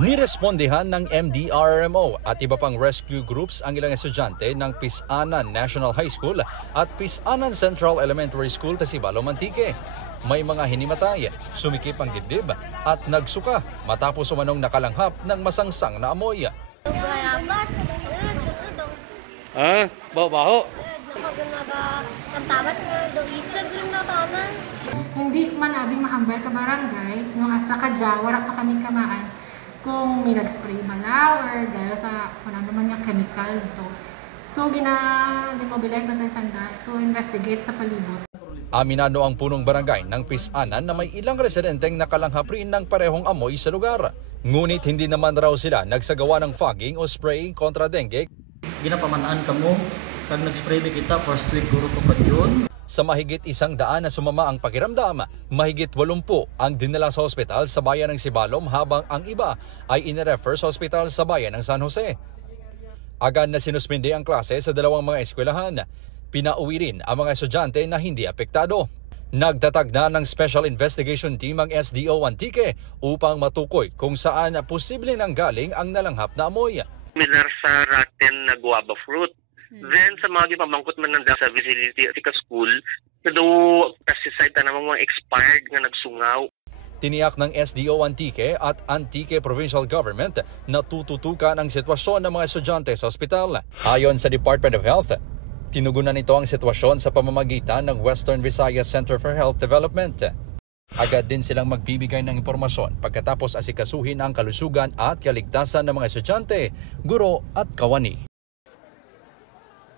Nirespondihan ng MDRRMO at iba pang rescue groups ang ilang estudyante ng Pisanan National High School at Pisanan Central Elementary School Tasibalo, Mantique. May mga hinimatay, sumikip ang dibdib at nagsuka matapos umanong nakalanghap ng masangsang na amoy. Baho-baho. Hindi man abing mahambal ka barangay, nung asa ka dya, wala pa kami kamaan kung may nag-spray bala or dahil sa kung ano naman yung chemical ito. So, gina-demobilize natin sanda to investigate sa palibot. Aminado ang punong barangay ng Pisanan na may ilang residenteng nakalanghap rin ng parehong amoy sa lugar. Ngunit hindi naman raw sila nagsagawa ng fogging o spraying kontra dengue. Ginapamanaan kamo, kag nag-spray kita first week guro to kadyon. Sa mahigit 100 na sumama ang pakiramdam, mahigit 80 ang dinala sa ospital sa bayan ng Sibalom habang ang iba ay inirefer sa ospital sa bayan ng San Jose. Agad na sinuspende ang klase sa dalawang mga eskwelahan. Pinauwi rin ang mga estudyante na hindi apektado. Nagtatag na ng Special Investigation Team ang SDO Antique upang matukoy kung saan posible nang galing ang nalanghap na amoy. Similar sa rotten na guava fruit. Then sa mga gipamangkot man nang sa vicinity at sa school, na daw pesticide na namang mga expired nga nagsungaw. Tiniyak ng SDO Antique at Antique Provincial Government na tututukan ang sitwasyon ng mga estudyante sa ospital. Ayon sa Department of Health, tinugunan nito ang sitwasyon sa pamamagitan ng Western Visayas Center for Health Development. Agad din silang magbibigay ng impormasyon pagkatapos asikasuhin ang kalusugan at kaligtasan ng mga estudyante, guro at kawani.